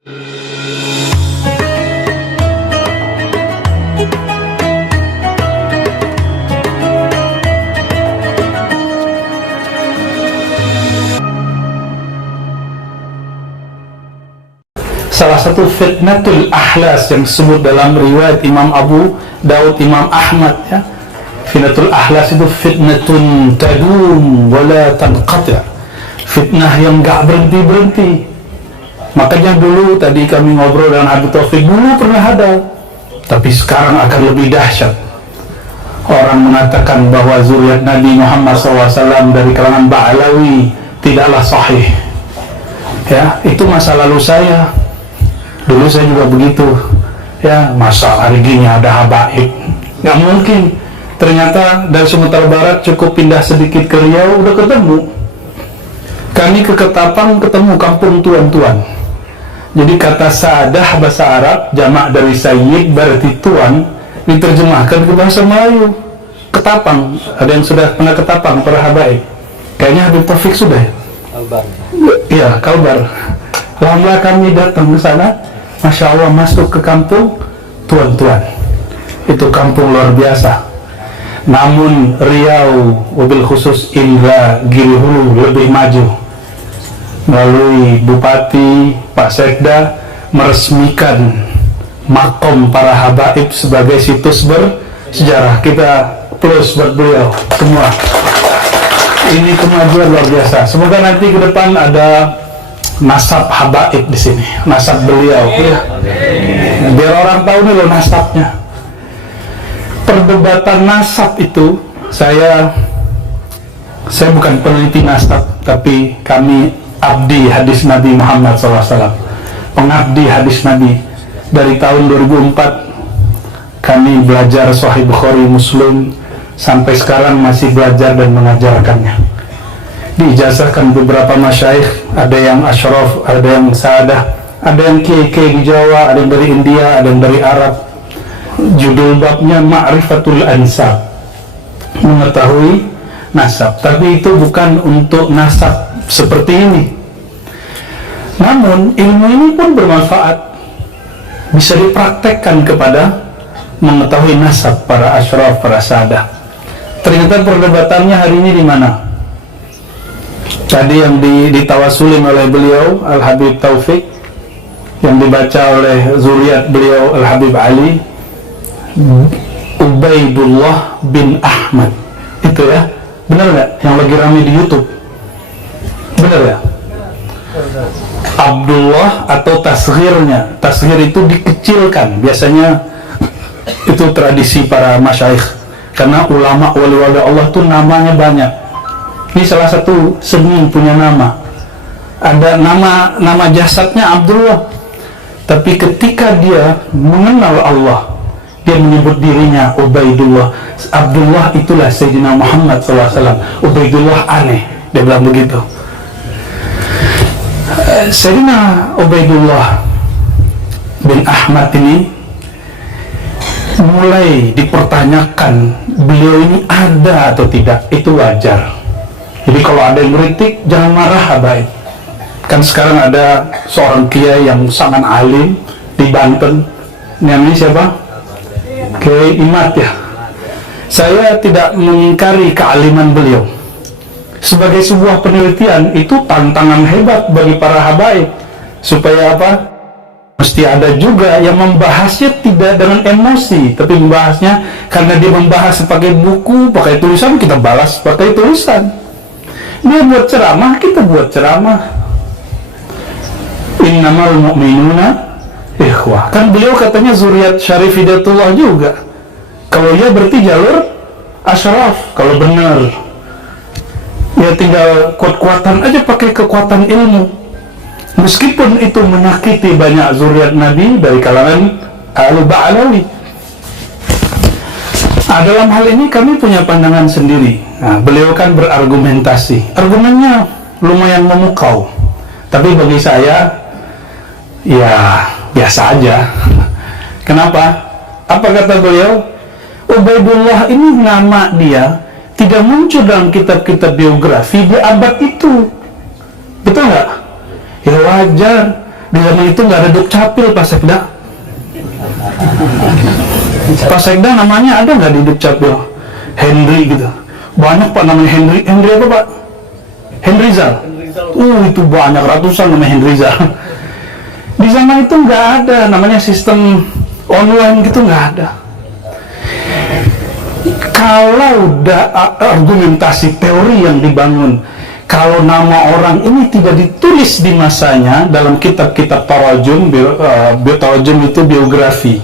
Salah satu fitnatul ahlas yang disebut dalam riwayat Imam Abu Daud, Imam Ahmad, ya. Fitnatul ahlas itu fitnatun tadum wala tanqati'. Fitnah yang gak berhenti-berhenti. Makanya dulu tadi kami ngobrol dengan Habib Taufik, dulu pernah ada, tapi sekarang akan lebih dahsyat. Orang mengatakan bahwa zuriat Nabi Muhammad SAW dari kalangan Ba'alawi tidaklah sahih. Ya, itu masa lalu saya. Dulu saya juga begitu, ya, masa hari gini ada habaib, nggak mungkin. Ternyata dari Sumatera Barat cukup pindah sedikit ke Riau udah ketemu. Kami ke Ketapang ketemu kampung tuan-tuan. Jadi kata sadah bahasa Arab, jamak dari sayyid berarti tuan, diterjemahkan ke bahasa Melayu. Ketapang, ada yang sudah pernah Ketapang para habaib? Kayaknya Habib Taufik sudah. Kalbar. Iya, Kalbar. Alhamdulillah kami datang ke sana. Masya Allah, masuk ke kampung tuan-tuan. Itu kampung luar biasa. Namun Riau, wabil khusus Indra Giri Hulu lebih maju. Melalui Bupati, Pak Sekda meresmikan makom para habaib sebagai situs bersejarah. Kita plus buat beliau semua. Ini kemajuan luar biasa. Semoga nanti ke depan ada nasab habaib di sini, nasab beliau, ya. Biar orang tahu nih loh nasabnya. Perdebatan nasab itu, saya bukan peneliti nasab, tapi kami abdi hadis Nabi Muhammad SAW, pengabdi hadis Nabi. Dari tahun 2004 kami belajar Sahih Bukhari, Muslim, sampai sekarang masih belajar dan mengajarkannya. Diijazahkan beberapa masyayikh, ada yang asyraf, ada yang saadah, ada yang kiai-kiai di Jawa, ada yang dari India, ada yang dari Arab. Judul babnya Ma'rifatul Ansab, mengetahui nasab. Tapi itu bukan untuk nasab seperti ini. Namun ilmu ini pun bermanfaat, bisa dipraktekkan kepada mengetahui nasab para asyraf, para saadah. Ternyata perdebatannya hari ini di mana? Tadi yang ditawasulin oleh beliau Al-Habib Taufik, yang dibaca oleh zuriat beliau Al-Habib Ali, Ubaidullah bin Ahmad. Itu ya, benar nggak? Yang lagi rame di YouTube, benar ya? Abdullah atau tasghirnya, tasghir itu dikecilkan. Biasanya itu tradisi para masyayikh, karena ulama wali-wali Allah tuh namanya banyak. Ini salah satu seni punya nama. Ada nama jasadnya Abdullah, tapi ketika dia mengenal Allah, dia menyebut dirinya Ubaidullah. Abdullah itulah Sayyidina Muhammad SAW. Ubaidullah aneh, dia bilang begitu. Sayyidina Ubaidullah bin Ahmad ini mulai dipertanyakan, beliau ini ada atau tidak. Itu wajar. Jadi kalau ada yang kritik, jangan marah, habaib. Kan sekarang ada seorang kiai yang sangat alim di Banten, namanya siapa? Kiai Imat, ya. Saya tidak mengingkari kealiman beliau. Sebagai sebuah penelitian, itu tantangan hebat bagi para habaib. Supaya apa? Mesti ada juga yang membahasnya tidak dengan emosi, tapi membahasnya karena dia membahas pakai buku, pakai tulisan, kita balas pakai tulisan. Dia buat ceramah, kita buat ceramah. Innamal mu'minuna ikhwah. Kan beliau katanya zuriat Syarif Hidayatullah juga. Kalau ya berarti jalur asyraf. Kalau benar, ya tinggal kuat-kuatan aja, pakai kekuatan ilmu. Meskipun itu menyakiti banyak zuriat Nabi dari kalangan Al-Ba'alawi. Dalam hal ini kami punya pandangan sendiri. Nah, beliau kan berargumentasi. Argumennya lumayan memukau. Tapi bagi saya, ya biasa aja. Kenapa? Apa kata beliau? Ubaidullah ini nama dia tidak muncul dalam kitab-kitab biografi di abad itu. Betul nggak? Ya wajar. Di zaman itu nggak ada Dukcapil, Pak Sekda. Pak Sekda namanya ada nggak di Dukcapil? Henry gitu. Banyak Pak namanya Henry. Henry apa Pak? Henryzal. Itu banyak, ratusan namanya Henryzal. Di zaman itu nggak ada namanya sistem online gitu, nggak ada. Kalau argumentasi teori yang dibangun, kalau nama orang ini tidak ditulis di masanya dalam kitab-kitab tarajum, tarajum itu biografi,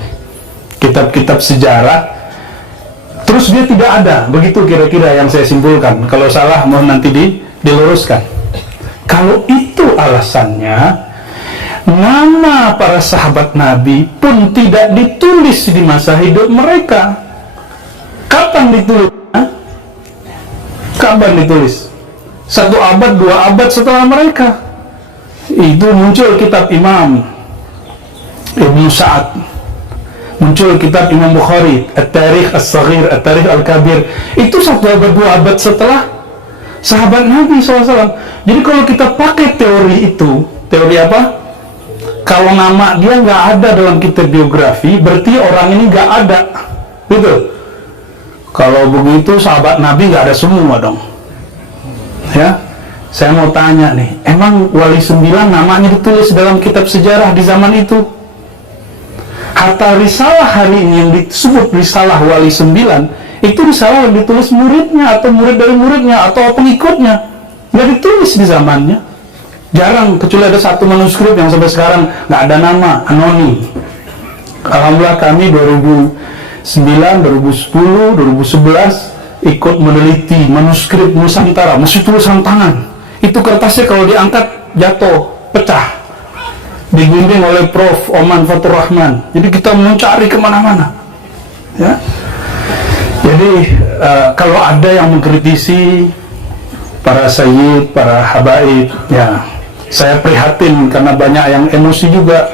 kitab-kitab sejarah, terus dia tidak ada, begitu kira-kira yang saya simpulkan. Kalau salah mohon nanti diluruskan. Kalau itu alasannya, nama para sahabat Nabi pun tidak ditulis di masa hidup mereka. Kapan ditulis? Kapan ditulis? 1 abad, 2 abad setelah mereka. Itu muncul kitab Imam Ibnu Sa'ad, muncul kitab Imam Bukhari, At-Tarikh As-Saghir, At-Tarikh Al-Kabir. Itu 1 abad, 2 abad setelah sahabat Nabi SAW. Jadi kalau kita pakai teori itu, teori apa? Kalau nama dia nggak ada dalam kitab biografi, berarti orang ini nggak ada, gitu. Kalau begitu sahabat Nabi nggak ada semua dong. Ya, saya mau tanya nih, emang Wali 9 namanya ditulis dalam kitab sejarah di zaman itu? Hatta risalah hari ini yang disebut risalah Wali 9, itu risalah yang ditulis muridnya atau murid dari muridnya atau pengikutnya, nggak ditulis di zamannya. Jarang, kecuali ada 1 manuskrip yang sampai sekarang nggak ada nama, anonim. Alhamdulillah kami 2009, 2010, 2011 ikut meneliti manuskrip Nusantara, masih tulisan tangan. Itu kertasnya kalau diangkat jatuh, pecah. Dibimbing oleh Prof. Oman Fatur Rahman. Jadi kita mencari kemana-mana. Ya. Jadi kalau ada yang mengkritisi para sayyid, para habaib, ya saya prihatin karena banyak yang emosi juga.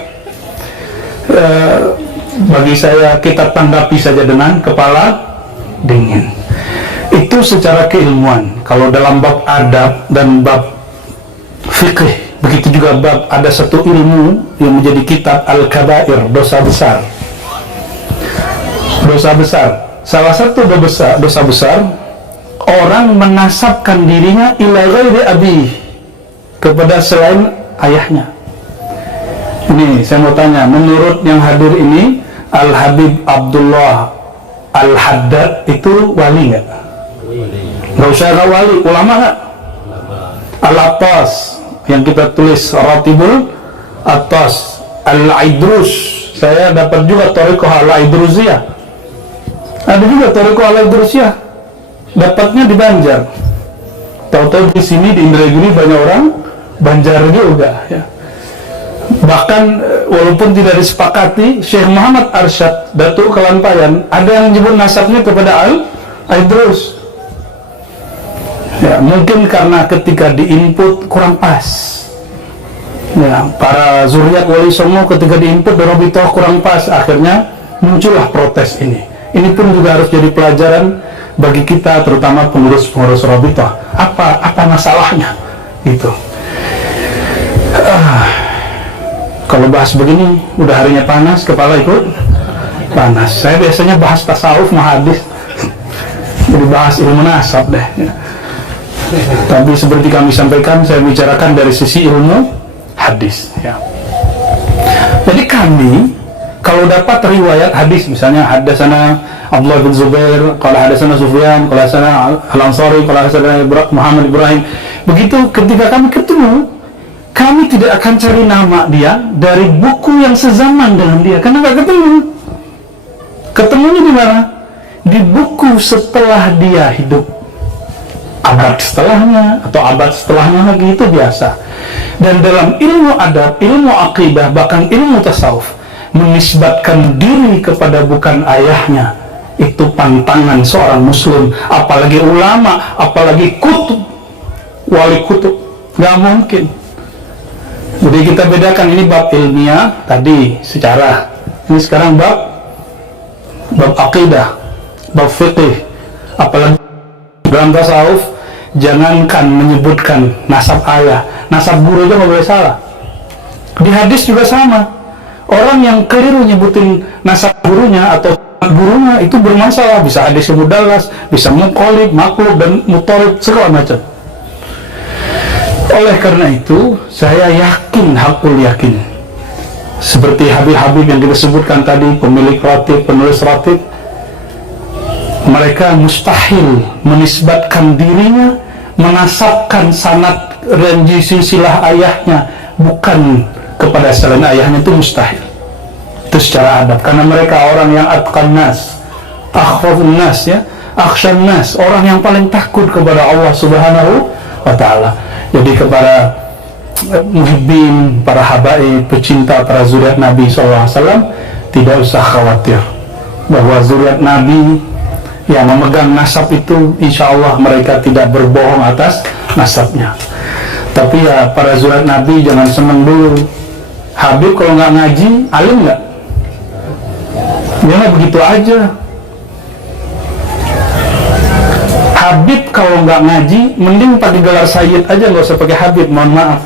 Bagi saya kita tanggapi saja dengan kepala dingin. Itu secara keilmuan. Kalau dalam bab adab dan bab fikih, begitu juga bab ada satu ilmu yang menjadi kitab Al-Kabair, dosa besar. Dosa besar. Salah satu dosa besar, orang menasabkan dirinya ila ghairi abi, kepada selain ayahnya. Ini saya mau tanya, menurut yang hadir ini, Al-Habib Abdullah Al-Haddad itu wali nggak? Nggak usah wali, ulama nggak? Al-Attas yang kita tulis Ratibul Attas, Al-Aidrus, saya dapat juga Thariqah Al-Aidrusiyah, ada juga Thariqah Al-Aidrusiyah, dapatnya di Banjar. Tahu-tahu di sini di Indragiri banyak orang Banjar juga, ya. Bahkan walaupun tidak disepakati, Syekh Muhammad Arsyad Datuk Kalampayan ada yang menyebut nasabnya kepada Al-Aidrus. Ya, mungkin karena ketika diinput kurang pas. Ya, para zuriat Wali Songo ketika diinput Rabithah kurang pas, akhirnya muncullah protes ini. Ini pun juga harus jadi pelajaran bagi kita, terutama pengurus-pengurus Rabithah. Apa masalahnya? Gitu. Kalau bahas begini, udah harinya panas, kepala ikut panas. Saya biasanya bahas tasawuf, hadis, jadi bahas ilmu nasab deh. Tapi seperti kami sampaikan, saya bicarakan dari sisi ilmu hadis. Ya. Jadi kami, kalau dapat riwayat hadis, misalnya hadasana Abdullah bin Zubair, kalau hadasana Sufyan, kalau hadasana Al-Ansari, kalau hadasana Muhammad Ibrahim, begitu ketika kami ketemu, kami tidak akan cari nama dia dari buku yang sezaman dengan dia, karena nggak ketemu. Ketemunya di mana? Di buku setelah dia hidup, abad setelahnya atau abad setelahnya lagi, itu biasa. Dan dalam ilmu adab, ilmu akidah, bahkan ilmu tasawuf, menisbatkan diri kepada bukan ayahnya, itu pantangan seorang muslim, apalagi ulama, apalagi kutub, wali kutub, nggak mungkin. Jadi kita bedakan, ini bab ilmiah tadi secara, ini sekarang bab akidah, bab fikih. Apalagi dalam tasawuf, jangankan menyebutkan nasab ayah, nasab guru aja nggak boleh salah. Di hadis juga sama. Orang yang keliru nyebutin nasab gurunya atau gurunya itu bermasalah, bisa hadis mudallas, bisa muqallid, maklub dan mutarib segala macam. Oleh karena itu, saya yakin, hakul yakin, seperti Habib-Habib yang kita sebutkan tadi, pemilik ratib, penulis ratib, mereka mustahil menisbatkan dirinya, menasabkan sanad dan silsilah ayahnya bukan kepada selain ayahnya, itu mustahil. Itu secara adab, karena mereka orang yang atqan nas, akhwafun nas, ya, akhshan nas, orang yang paling takut kepada Allah Subhanahu wa ta'ala. Jadi kepada muhibbin, para habaib, pecinta para zuriat Nabi SAW, tidak usah khawatir bahwa zuriat Nabi yang memegang nasab itu, insya Allah mereka tidak berbohong atas nasabnya. Tapi ya, para zuriat Nabi jangan senang dulu. Habib kalau nggak ngaji, alim nggak? Ya nggak begitu aja. Habib kalau nggak ngaji, mending pakai gelar sayyid aja, nggak usah pakai Habib, mohon maaf.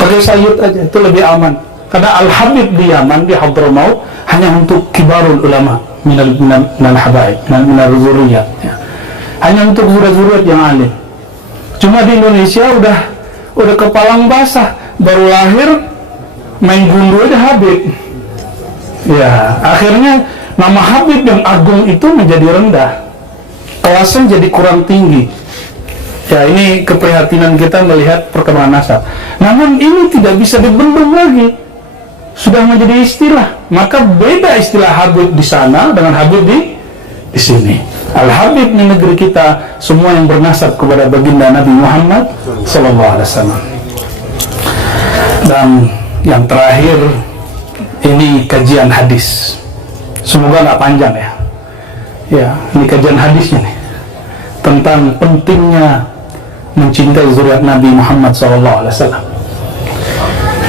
Pakai sayyid aja, itu lebih aman. Karena Al-Habib di Yaman, di Hadramaut, hanya untuk kibarul ulama, minal habaib, minal zuriyat, ya. Hanya untuk zuriat-zuriat yang alim. Cuma di Indonesia udah kepalang basah, baru lahir main gundu aja Habib. Ya, akhirnya nama Habib yang agung itu menjadi rendah, kelasnya jadi kurang tinggi. Ya, ini keprihatinan kita melihat perkembangan nasab. Namun ini tidak bisa dibendung lagi, sudah menjadi istilah. Maka beda istilah Habib di sana dengan Habib di sini. Al-Habib di negeri kita semua yang bernasab kepada baginda Nabi Muhammad SAW. Dan yang terakhir, ini kajian hadis. Semoga nggak panjang ya. Ya, ini kajian hadisnya nih, tentang pentingnya mencintai zuriat Nabi Muhammad SAW.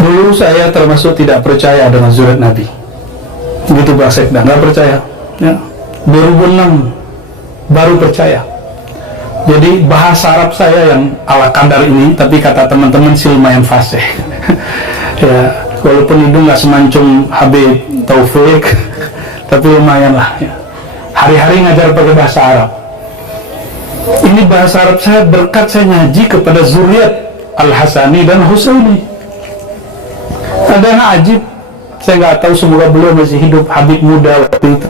Dulu saya termasuk tidak percaya dengan zuriat Nabi. Begitu Pak Sekda, nggak percaya. Ya. 2006 baru percaya. Jadi bahasa Arab saya yang ala kadar ini, tapi kata teman-teman sih lumayan fasih. Ya, walaupun itu nggak semancung Habib Taufik, tapi lumayan lah. Ya. Hari-hari ngajar pakai bahasa Arab. Ini bahasa Arab saya berkat saya ngaji kepada zuriat Al-Hasani dan Husaini. Ada yang ajib, saya nggak tahu, semoga beliau masih hidup, Habib muda waktu itu.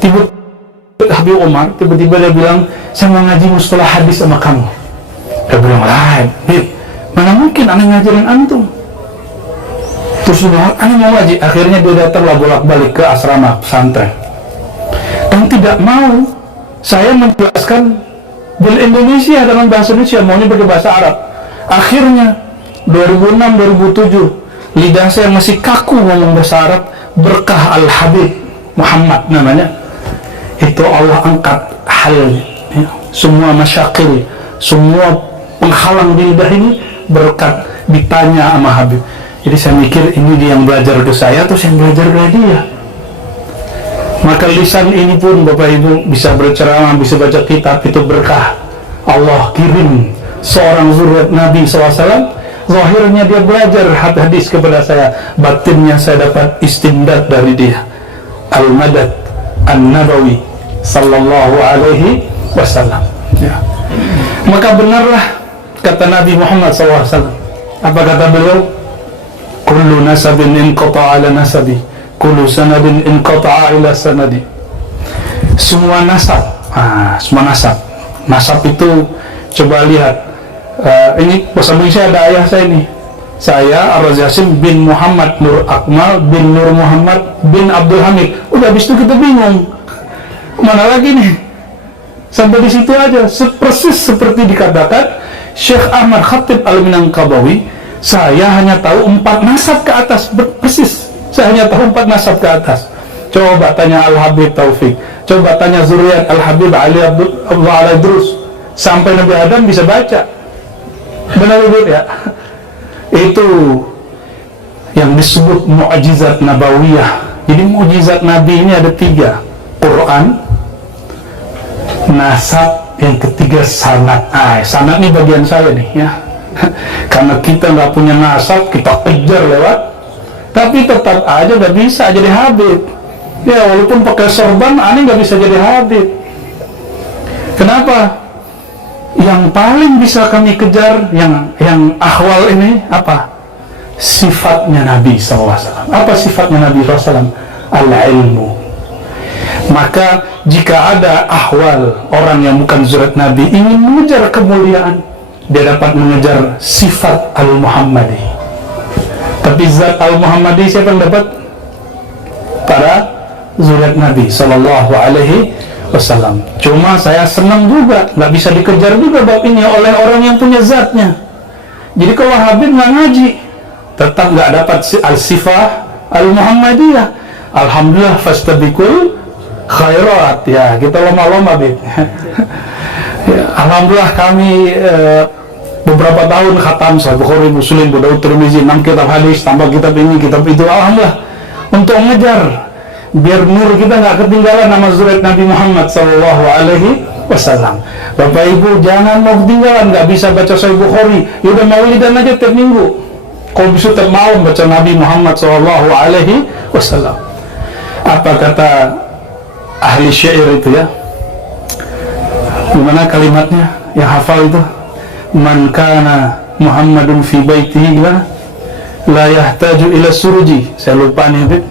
Tiba-tiba Habib Umar, tiba-tiba dia bilang, saya mau ngaji mustalah hadis sama kamu. Dia bilang, Habib, mana mungkin aneh ngajarin antum? Terus dia bilang, aneh mau ngaji. Akhirnya dia datanglah bolak-balik ke asrama pesantren. Dan tidak mau saya menjelaskan bil Indonesia dengan bahasa Indonesia, maunya pakai bahasa Arab. Akhirnya 2006-2007 lidah saya masih kaku ngomong bahasa Arab, berkah Al-Habib Muhammad namanya, itu Allah angkat hal ya, semua masyakil, semua penghalang di lidah ini berkat ditanya sama Habib. Jadi saya mikir, ini dia yang belajar ke saya atau saya yang belajar ke dia. Maka lisan ini pun Bapak Ibu bisa berceramah, bisa baca kitab, itu berkah. Allah kirim seorang zuriat Nabi SAW. Zahirnya dia belajar hadis kepada saya, batinnya saya dapat istimdad dari dia. Al-Madad An-Nabawi Sallallahu Alaihi Wasallam. Ya. Maka benarlah kata Nabi Muhammad SAW. Apa kata beliau? Kullu nasabin inqata'a ala nasabi, kullu sanadin inqata'a ila sanadi. Semua nasab, semua nasab. Nasab itu coba lihat. Ini bahasa Indonesia ada ayah saya nih. Saya Ar-Razi bin Muhammad Nur Akmal bin Nur Muhammad bin Abdul Hamid. Udah habis itu kita bingung. Mana lagi nih? Sampai di situ aja. Persis seperti dikatakan Syekh Ahmad Khatib Al-Minangkabawi, saya hanya tahu 4 nasab ke atas. Persis. Saya hanya tahu 4 nasab ke atas. Coba tanya Al-Habib Taufik, coba tanya zuriat Al-Habib Ali Abdullah Al-Idrus, sampai Nabi Adam bisa baca. Benar ya? Itu yang disebut mukjizat nabawiyah. Jadi mukjizat Nabi ini ada 3: Quran, nasab, yang ketiga sanad. Sanad ini bagian saya nih ya. Karena kita nggak punya nasab, kita kejar lewat, tapi tetap aja nggak bisa jadi Habib. Ya walaupun pakai sorban, aneh nggak bisa jadi Habib. Kenapa? Yang paling bisa kami kejar, yang ahwal ini apa? Sifatnya Nabi SAW. Apa sifatnya Nabi SAW? Al-ilmu. Maka jika ada ahwal orang yang bukan zuriat Nabi ingin mengejar kemuliaan, dia dapat mengejar sifat Al-Muhammadi. Tapi zat Al-Muhammadi siapa yang dapat? Para zuriat Nabi SAW. Cuma saya senang juga, nggak bisa dikejar juga bab ini oleh orang yang punya zatnya. Jadi kalau Habib nggak ngaji, tetap nggak dapat al-sifah al-Muhammadiyah. Alhamdulillah, fastabiqul khairat. Ya, kita lomba-lomba, Bib. Ya, alhamdulillah kami beberapa tahun khatam Sahih Bukhari, Muslim, Abu Daud, Tirmizi, 6 kitab hadis, tambah kitab ini, kitab itu. Alhamdulillah, untuk mengejar biar nur kita nggak ketinggalan nama zuriat Nabi Muhammad SAW. Bapak Ibu jangan mau ketinggalan, nggak bisa baca Sahih Bukhari, ya udah maulidan aja tiap minggu. Kalau bisa tiap malam baca Nabi Muhammad SAW. Apa kata ahli syair itu ya? Gimana kalimatnya? Yang hafal itu? Man kana Muhammadun fi baitihi gimana? La yahtaju ila suruji. Saya lupa nih,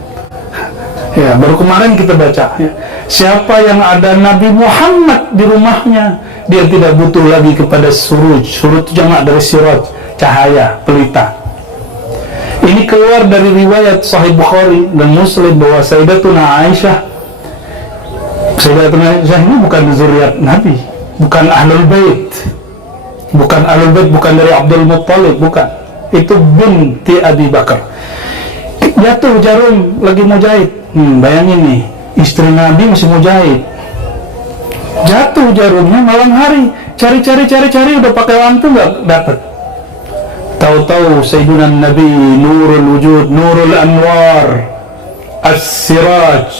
ya, baru kemarin kita baca ya. Siapa yang ada Nabi Muhammad di rumahnya, dia tidak butuh lagi kepada suruj. Suruj itu jamak dari siraj, cahaya, pelita. Ini keluar dari riwayat Sahih Bukhari dan Muslim bahwa Sayyidatuna Aisyah ini bukan zuriat Nabi, bukan Ahlul Bait, bukan dari Abdul Muttalib, bukan. Itu binti Abi Bakar. Jatuh jarum lagi mau jahit. Bayangin nih, istri Nabi masih mau jahit. Jatuh jarumnya malam hari. Cari, udah pakai lampu nggak dapat. Tahu-tahu Sayyidina Nabi Nurul Wujud, Nurul Anwar, As-Siraj,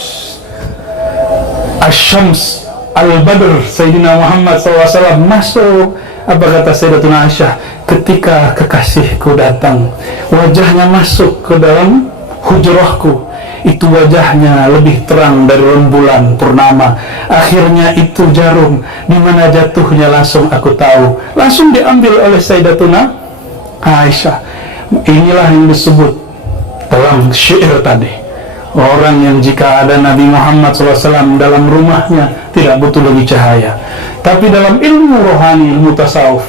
Asy-Syams, Al-Badr, Sayyidina Muhammad SAW masuk. Apa kata Sayyidatuna Aisyah? Ketika kekasihku datang, wajahnya masuk ke dalam hujrahku, itu wajahnya lebih terang dari rembulan purnama. Akhirnya itu jarum, di mana jatuhnya langsung aku tahu. Langsung diambil oleh Sayyidatuna Aisyah. Inilah yang disebut dalam syair tadi, orang yang jika ada Nabi Muhammad SAW dalam rumahnya tidak butuh lagi cahaya. Tapi dalam ilmu rohani, ilmu tasawuf,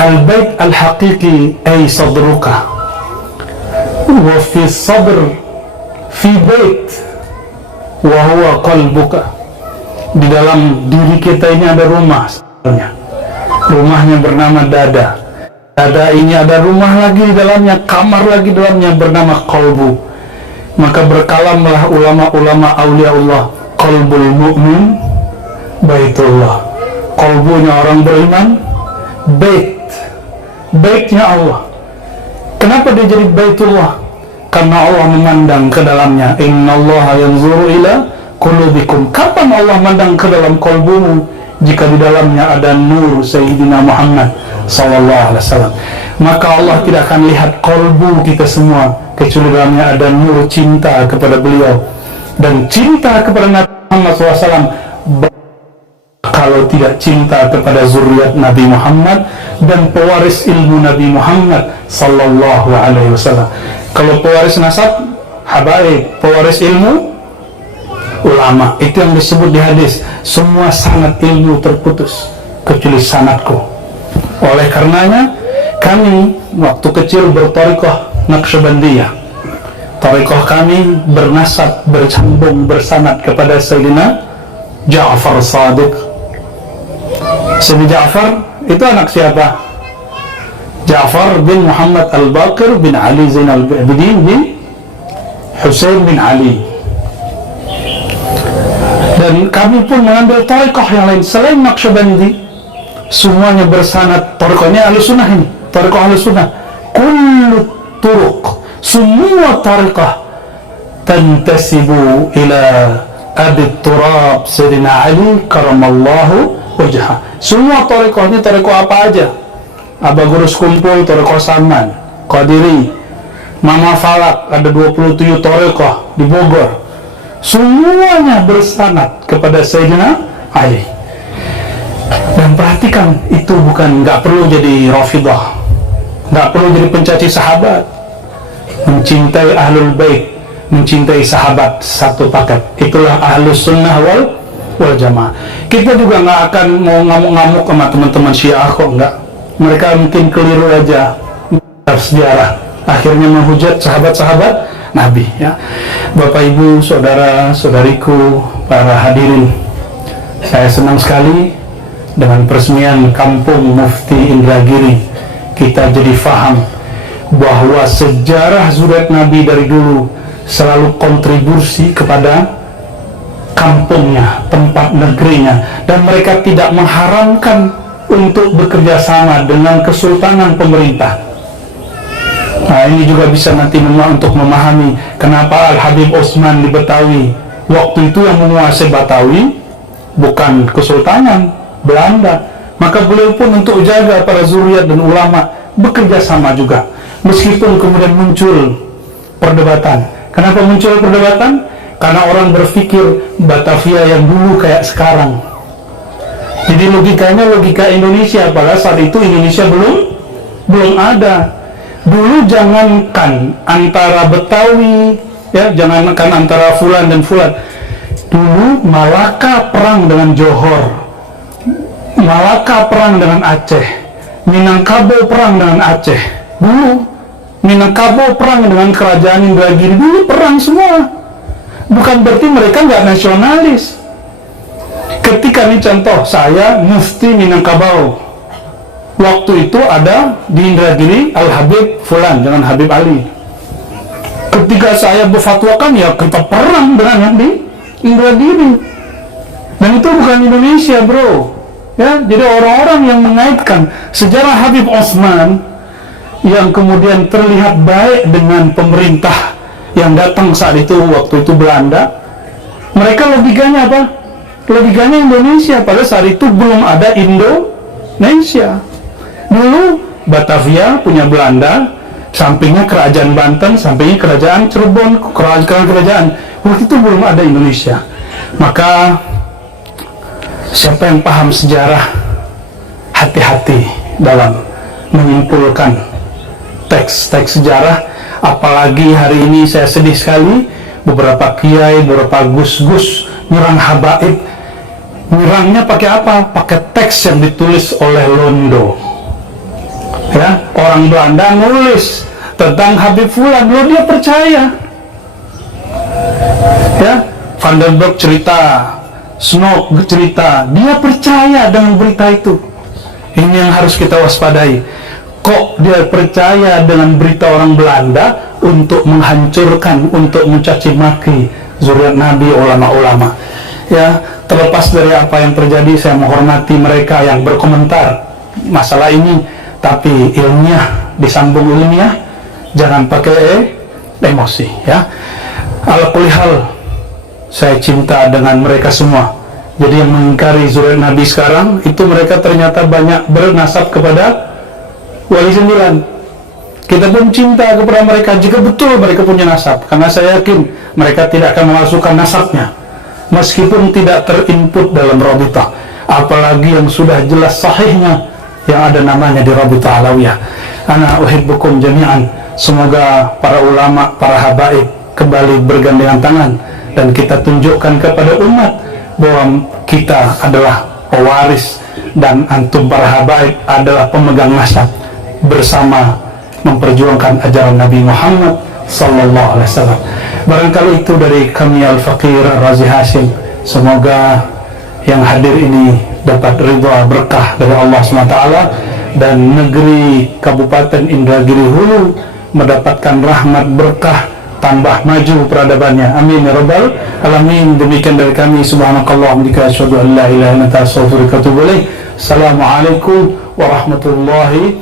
al-bait al-haqiqi ay sadruka wa fi sadr fi bait wa huwa qalbuka. Di dalam diri kita ini ada rumah, rumahnya bernama dada. Dada ini ada rumah lagi di dalamnya, kamar lagi di dalamnya bernama qalbu. Maka berkalamlah ulama-ulama aulia Allah, qalbul mu'min baitullah. Qalbunya orang beriman, baitnya Allah. Kenapa dia jadi baitullah? Karena Allah memandang ke dalamnya. Innallaha yanzuru ila qulubikum. Kapan Allah memandang ke dalam qalbumu? Jika di dalamnya ada nur Sayyidina Muhammad SAW. Maka Allah tidak akan lihat qalbu kita semua, kecuali dalamnya ada nur cinta kepada beliau. Dan cinta kepada Nabi Muhammad SAW. Kalau tidak cinta kepada zuriat Nabi Muhammad dan pewaris ilmu Nabi Muhammad sallallahu alaihi wasallam. Kalau pewaris nasab, habaib, pewaris ilmu, ulama. Itu yang disebut di hadis, semua sanad ilmu terputus kecuali sanadku. Oleh karenanya kami waktu kecil berthariqah Naqsyabandiyah. Thariqah kami bernasab, bersambung, bersanad kepada Sayyidina Ja'far Shadiq. Sayyidina Ja'far itu anak siapa? Ja'far bin Muhammad Al-Baqir bin Ali Zainal Abidin bin Husain bin Ali. Dan kami pun mengambil thariqah yang lain selain Naqsyabandi. Semuanya bersanad. Thariqah ini Ahlussunnah ini. Thariqah Ahlussunnah. Kullu turuq, semua thariqah tantasibu ila Abi Turab Sayyidina Ali karamallahu wajhah. Semua thariqah ini thariqah apa aja? Abah Gurus kumpul Torekoh Saman, Qadiri, Mama Falak, ada 27 Torekoh di Bogor. Semuanya bersanad kepada Sayyidina Ali. Dan perhatikan, itu bukan, nggak perlu jadi Rafidah, nggak perlu jadi pencaci sahabat. Mencintai Ahlul Bait, mencintai sahabat, satu paket. Itulah Ahlus Sunnah wal Jamaah. Kita juga nggak akan mau ngamuk-ngamuk sama teman-teman Syiah kok, nggak. Mereka mungkin keliru aja sejarah, akhirnya menghujat sahabat-sahabat Nabi, ya. Bapak Ibu, saudara-saudariku, para hadirin, saya senang sekali dengan peresmian Kampung Mufti Indragiri. Kita jadi faham bahwa sejarah zuriat Nabi dari dulu selalu kontribusi kepada kampungnya, tempat negerinya, dan mereka tidak mengharamkan untuk bekerja sama dengan kesultanan pemerintah. Nah, ini juga bisa nanti untuk memahami kenapa Al-Habib Osman di Betawi waktu itu yang menguasai Betawi bukan kesultanan Belanda. Maka beliau pun untuk jaga para zuriat dan ulama bekerja sama juga, meskipun kemudian muncul perdebatan. Kenapa muncul perdebatan? Karena orang berpikir Batavia yang dulu kayak sekarang. Jadi logikanya logika Indonesia, padahal saat itu Indonesia belum ada. Dulu jangankan antara Betawi, ya, jangankan antara Fulan dan Fulan. Dulu Malaka perang dengan Johor, Malaka perang dengan Aceh, Minangkabau perang dengan Aceh. Dulu Minangkabau perang dengan kerajaan Indragiri, dulu perang semua. Bukan berarti mereka nggak nasionalis. Ketika ini contoh, saya Mufti Minangkabau, waktu itu ada di Indragiri Al-Habib Fulan, jangan Habib Ali. Ketika saya berfatwakan, ya kita perang dengan yang di Indragiri. Dan itu bukan Indonesia, bro. Ya, jadi orang-orang yang mengaitkan sejarah Habib Osman yang kemudian terlihat baik dengan pemerintah yang datang saat itu, waktu itu Belanda, mereka logikanya apa? Logikanya Indonesia, pada saat itu belum ada Indonesia. Dulu Batavia punya Belanda, sampingnya kerajaan Banten, sampingnya kerajaan Cirebon, kerajaan. Waktu itu belum ada Indonesia. Maka siapa yang paham sejarah, hati-hati dalam menyimpulkan teks-teks sejarah. Apalagi hari ini saya sedih sekali, beberapa kiai, beberapa gus-gus nyerang habaib. Nyerangnya pakai apa? Pakai teks yang ditulis oleh Londo. Ya, orang Belanda nulis tentang Habib Fulan, lo dia percaya. Ya, Van den Broek cerita, Snow cerita, dia percaya dengan berita itu. Ini yang harus kita waspadai. Kok dia percaya dengan berita orang Belanda untuk menghancurkan, untuk mencaci maki zuriat Nabi, ulama-ulama. Ya, terlepas dari apa yang terjadi, saya menghormati mereka yang berkomentar masalah ini, tapi ilmiah, disambung ilmiah, jangan pakai emosi, ya. Ala kulli hal, saya cinta dengan mereka semua. Jadi yang mengingkari zuriat Nabi sekarang itu mereka ternyata banyak bernasab kepada Wali 9. Kita pun cinta kepada mereka jika betul mereka punya nasab, karena saya yakin mereka tidak akan memasukkan nasabnya meskipun tidak terinput dalam Rabitah, apalagi yang sudah jelas sahihnya yang ada namanya di Rabitah Alawiyah. Ana uhibbukum jami'an. Semoga para ulama, para habaib kembali bergandengan tangan dan kita tunjukkan kepada umat bahwa kita adalah pewaris dan antum para habaib adalah pemegang nasab, bersama memperjuangkan ajaran Nabi Muhammad sallallahu alaihi wasallam. Barangkali itu dari kami Al-Faqir Ar-Razi Hashim. Semoga yang hadir ini dapat ridha berkah dari Allah SWT dan negeri Kabupaten Indragiri Hulu mendapatkan rahmat berkah, tambah maju peradabannya. Amin ya rabbal alamin. Demikian dari kami. Subhanakallah wa bihamdika asyhadu an la ilaha illa anta astaghfiruka wa atubu ilaik. Assalamualaikum warahmatullahi